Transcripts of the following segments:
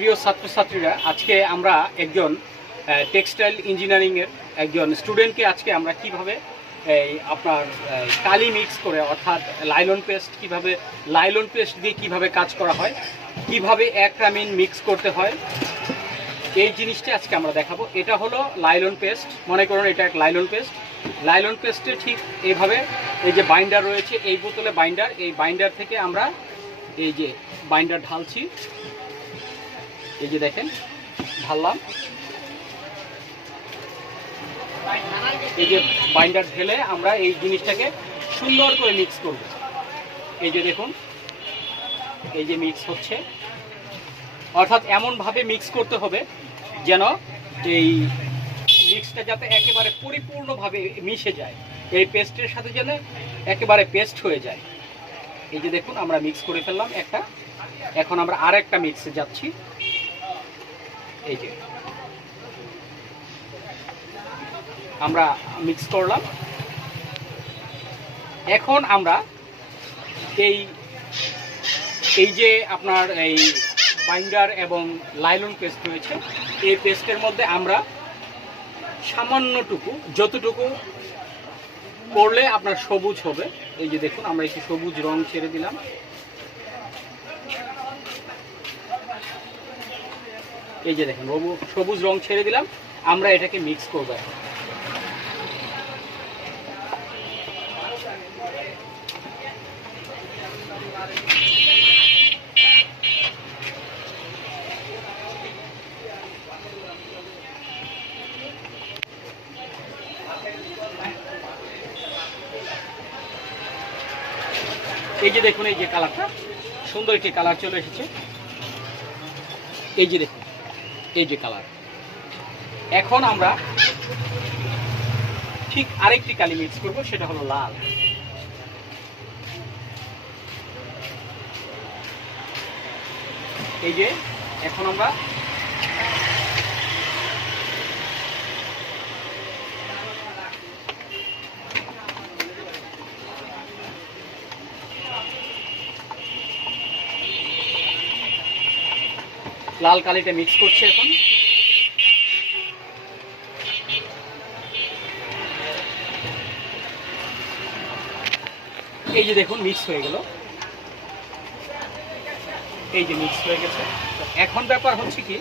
প্রিয় ছাত্রছাত্রীরা, আজকে আমরা একজন টেক্সটাইল ইঞ্জিনিয়ারিংয়ের একজন স্টুডেন্টকে আজকে আমরা কীভাবে, এই আপনার কালি মিক্স করে, অর্থাৎ লাইলন পেস্ট কীভাবে লাইলন পেস্ট দিয়ে কীভাবে কাজ করা হয়, কীভাবে এক রামিন মিক্স করতে হয়, এই জিনিসটা আজকে আমরা দেখাবো। এটা হলো লাইলন পেস্ট মনে করুন এটা এক লাইলন পেস্ট লাইলন পেস্টে ঠিক এইভাবে এই যে বাইন্ডার রয়েছে, এই বোতলে বাইন্ডার এই বাইন্ডার থেকে আমরা এই যে বাইন্ডার ঢালছি। এই যে দেখেন, ঢাললাম। এই যে বাইন্ডার ঢেলে আমরা এই জিনিসটাকে সুন্দর করে মিক্স করব। এই যে দেখুন, এই যে মিক্স হচ্ছে। অর্থাৎ এমনভাবে মিক্স করতে হবে যেন এই মিক্সটা যাতে একেবারে পরিপূর্ণভাবে মিশে যায়। এই পেস্টের সাথে যেন একেবারে পেস্ট হয়ে যায়। এই যে দেখুন, আমরা মিক্স করে ফেললাম একটা। এখন আমরা আর একটা মিক্সে যাচ্ছি। এই যে। আমরা মিক্স করলাম। এখন আমরা এই এই যে আপনার এই বাইন্ডার এবং লাইলন পেস্ট রয়েছে, এই পেস্টের মধ্যে আমরা সামান্যটুকু, যতটুকু করলে আপনার সবুজ হবে, এই যে দেখুন, আমরা একটু সবুজ রং ছেড়ে দিলাম। এই যে দেখেন সবুজ রং ছেড়ে দিলাম, আমরা এটাকে মিক্স করব এই যে দেখুন, এই যে কালারটা সুন্দর একটি কালার চলে এসেছে। এই যে এই যে কালার এখন আমরা ঠিক আরেকটি কালি মিক্স করব, সেটা হলো লাল। এই যে, এখন আমরা লাল কালিটা মিক্স করছি এখন। এই যে দেখুন মিক্স হয়ে গেল। এই যে মিক্স হয়ে গেছে। এখন ব্যাপার হচ্ছে কি,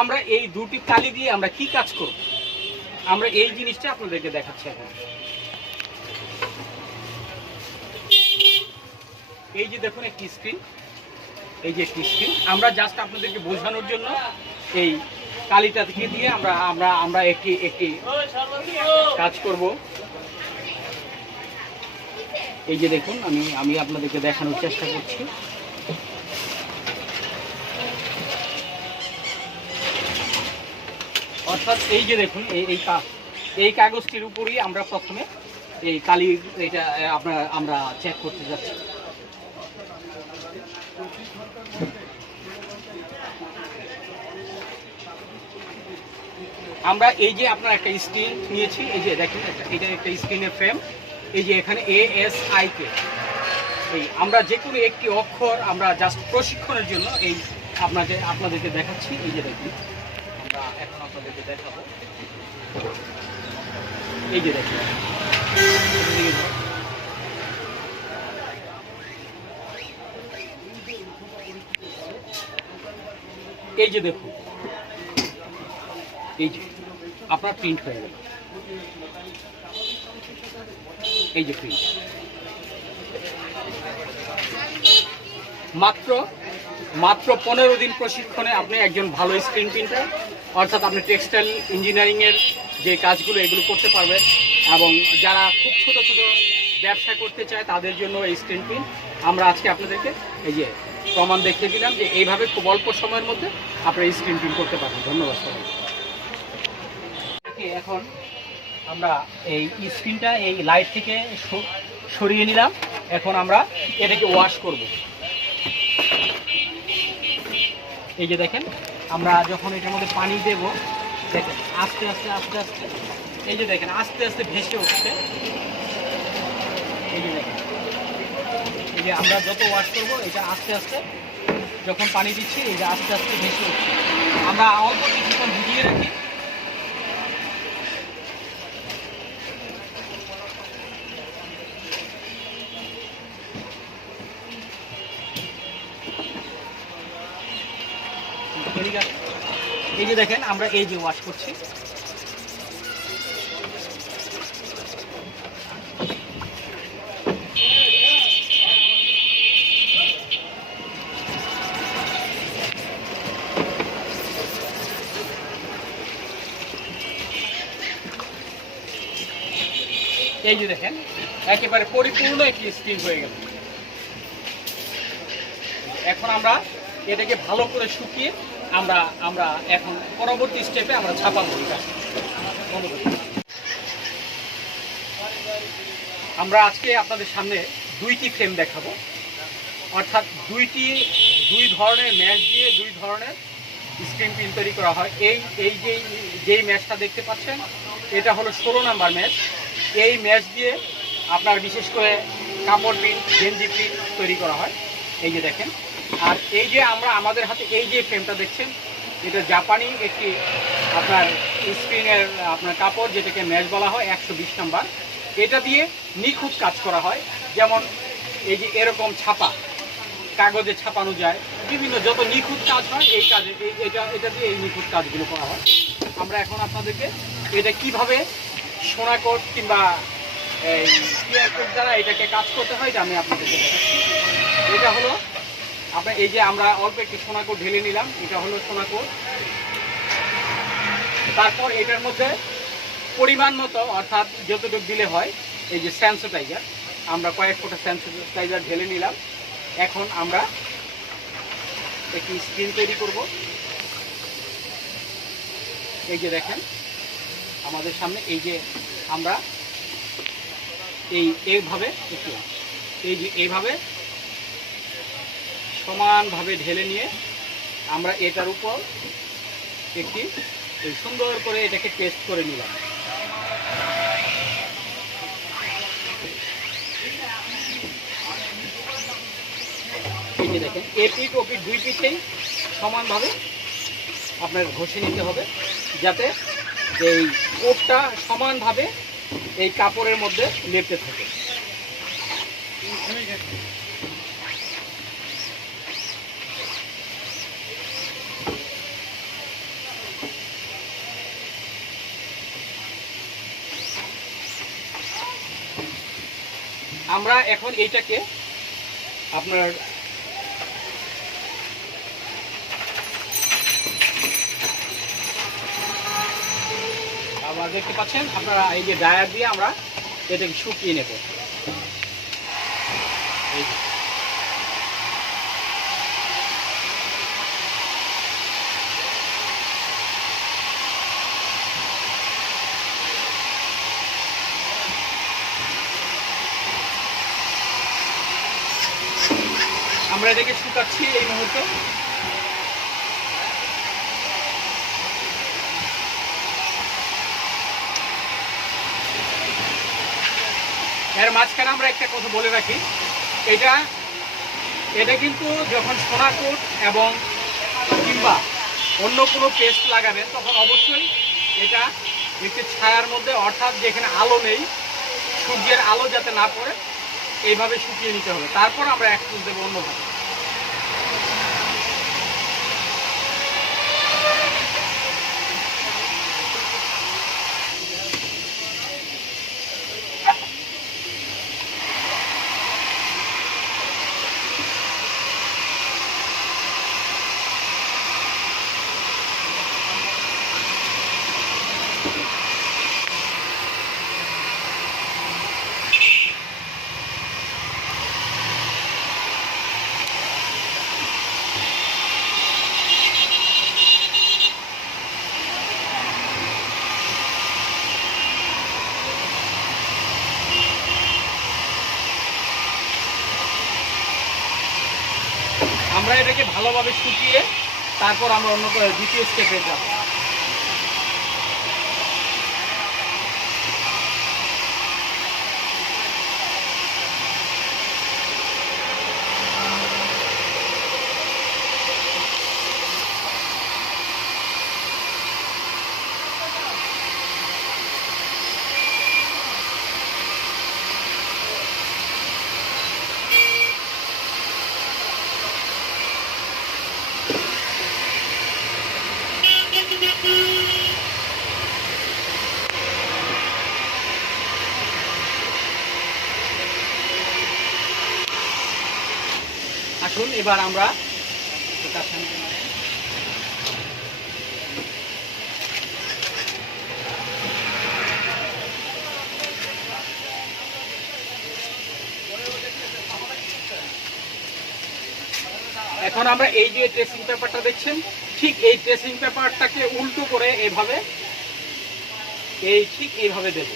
আমরা এই দুটি কালি দিয়ে আমরা কি কাজ করব? আমরা এই জিনিসটা আপনাদেরকে দেখাচ্ছি এখন। এই যে দেখুন, একটি স্ক্রিন এই যে একটি স্ক্রিন আমরা জাস্ট আপনাদেরকে বোঝানোর জন্য এই কালিটা থেকে দিয়ে আমরা আমরা আমরা একটি একটি কাজ করব। এই যে দেখুন, আমি আমি আপনাদেরকে দেখানোর চেষ্টা করছি। অর্থাৎ এই যে দেখুন, এই এই এই কাগজটির উপরেই আমরা প্রথমে এই কালি এটা আপনার, আমরা চেক করতে যাচ্ছি। আমরা এই যে আপনার একটা স্ক্রিন নিয়েছি, এই যে দেখেন, এটা একটা স্ক্রিনের ফ্রেম এই যে এখানে এ এস আই কে এই, আমরা যে কোনো একটি অক্ষর আমরা জাস্ট প্রশিক্ষণের জন্য এই আপনাকে আপনাদেরকে দেখাচ্ছি। এই যে দেখুন, আমরা এখন আপনাদেরকে দেখাবো। এই যে দেখুন। এই যে দেখুন। এই যে, আপনার প্রিন্ট হয়ে গেল। এই যে প্রিন্ট মাত্র মাত্র পনেরো দিন প্রশিক্ষণে আপনি একজন ভালো স্ক্রিন প্রিন্টার অর্থাৎ আপনি টেক্সটাইল ইঞ্জিনিয়ারিংয়ের যে কাজগুলো, এগুলো করতে পারবেন। এবং যারা খুব ছোট ছোট ব্যবসা করতে চায়, তাদের জন্য এই স্ক্রিন প্রিন্ট আমরা আজকে আপনাদেরকে এই যে প্রমাণ দেখিয়ে দিলাম যে এইভাবে খুব অল্প সময়ের মধ্যে আপনারা এই স্ক্রিন প্রিন্ট করতে পারবেন। ধন্যবাদ সবাইকে। একে এখন আমরা এই স্ক্রিনটা, এই লাইট থেকে সরিয়ে নিলাম। এখন আমরা এটাকে ওয়াশ করব। এই যে দেখেন, আমরা যখন এটার মধ্যে পানি দেব, দেখেন, আস্তে আস্তে আস্তে আস্তে, এই যে দেখেন, আস্তে আস্তে ভেসে উঠছে। এই যে দেখেন, এই যে আমরা যত ওয়াশ করব, এটা আস্তে আস্তে, যখন পানি দিচ্ছি, এই যে আস্তে আস্তে ভেসে উঠছে। আমরা অল্প কিছুক্ষণ ভিজিয়ে রাখি। এই যে দেখেন, আমরা এই যে ওয়াশ করছি। এই যে দেখেন, একেবারে পরিপূর্ণ একটি স্টিম হয়ে গেল। এখন আমরা এটাকে ভালো করে শুকিয়ে আমরা আমরা এখন পরবর্তী স্টেপে আমরা ছাপাবো। আমরা আজকে আপনাদের সামনে দুইটি ফ্রেম দেখাবো। অর্থাৎ দুইটি, দুই ধরনের ম্যাচ দিয়ে দুই ধরনের স্ক্রিন প্রিন্ট তৈরি করা হয়। এই এই যে, যেই ম্যাচটা দেখতে পাচ্ছেন, এটা হলো ষোলো নাম্বার ম্যাচ এই ম্যাচ দিয়ে আপনার বিশেষ করে কাপড় প্রিন্ট গেঞ্জি প্রিন্ট তৈরি করা হয়। এই যে দেখেন। আর এই যে আমরা আমাদের হাতে এই যে ফ্রেমটা দেখছেন, এটা জাপানি একটি আপনার স্ক্রিনের, আপনার কাপড় যেটাকে ম্যাচ বলা হয়, একশো বিশ নাম্বার। এটা দিয়ে নিখুঁত কাজ করা হয়। যেমন এই যে এরকম ছাপা, কাগজে ছাপানো যায়। বিভিন্ন যত নিখুঁত কাজ হয়, এই কাজে, এই, এটা এটা দিয়ে এই নিখুঁত কাজগুলো করা হয়। আমরা এখন আপনাদেরকে এটা কীভাবে সোনাকোট কিংবা এই কোড দ্বারা এটাকে কাজ করতে হয়, এটা আমি আপনাদেরকে দেখাচ্ছি। এটা হলো আপনার এই যে আমরা অল্প একটু সোনাকোট ঢেলে নিলাম, এটা হলো সোনাকোট তারপর এটার মধ্যে পরিমাণ মতো, অর্থাৎ যতটুকু দিলে হয়, এই যে স্যান্সোটাইজার আমরা কয়েক ফোটা স্যান্সোটাইজার ঢেলে নিলাম। এখন আমরা একটি স্ক্রিন তৈরি করব। এই যে দেখেন, আমাদের সামনে এই যে আমরা এই এইভাবে এই যে এইভাবে সমানভাবে ঢেলে নিয়ে আমরা এটার উপর একটি সুন্দর করে এটাকে টেস্ট করে নিলাম। দেখেন, এ পিঠ ও দুই পিঠেই সমানভাবে আপনার ঘষে নিতে হবে, যাতে এই কোটটা সমানভাবে এই কাপড়ের মধ্যে লেপতে থাকে। আমরা এখন এইটাকে আপনার আবার দেখতে পাচ্ছেন, আপনারা এই যে ডায়ার দিয়ে আমরা এটাকে শুকিয়ে নেব। এই এটাকে শুকাচ্ছি এই মুহূর্তে। এর মাঝখানে আমরা একটা কথা বলে রাখি। এটা এটা কিন্তু যখন সোনাকোট এবং কিংবা অন্য কোনো পেস্ট লাগাবেন, তখন অবশ্যই এটা একটি ছায়ার মধ্যে, অর্থাৎ যেখানে আলো নেই, সূর্যের আলো যাতে না পড়ে, এইভাবে শুকিয়ে নিতে হবে। তারপর আমরা এক এক্সপোজ দেবো অন্যভাবে। আমরা এটাকে ভালোভাবে শুকিয়ে তারপর আমরা অন্য দ্বিতীয় স্টেপে যাব। আসুন, এবার আমরা এখন আমরা এই যে ট্রেসিং পেপারটা দেখছেন, ঠিক এই ট্রেসিং পেপারটাকে উল্টো করে এইভাবে এই ঠিক এইভাবে দেব।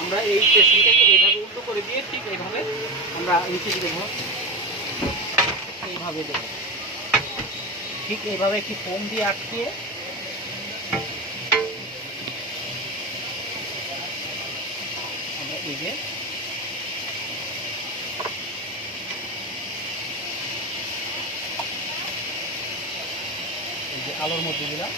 আমরা এই ট্রেসিংটাকে এইভাবে উল্টো করে দিয়ে ঠিক এইভাবে আমরা নিচে দেব। এইভাবে দেব। ঠিক এইভাবে একটি ফোম দিয়ে আটকিয়ে আমরা এই যে আলোর মধ্যে দিলাম।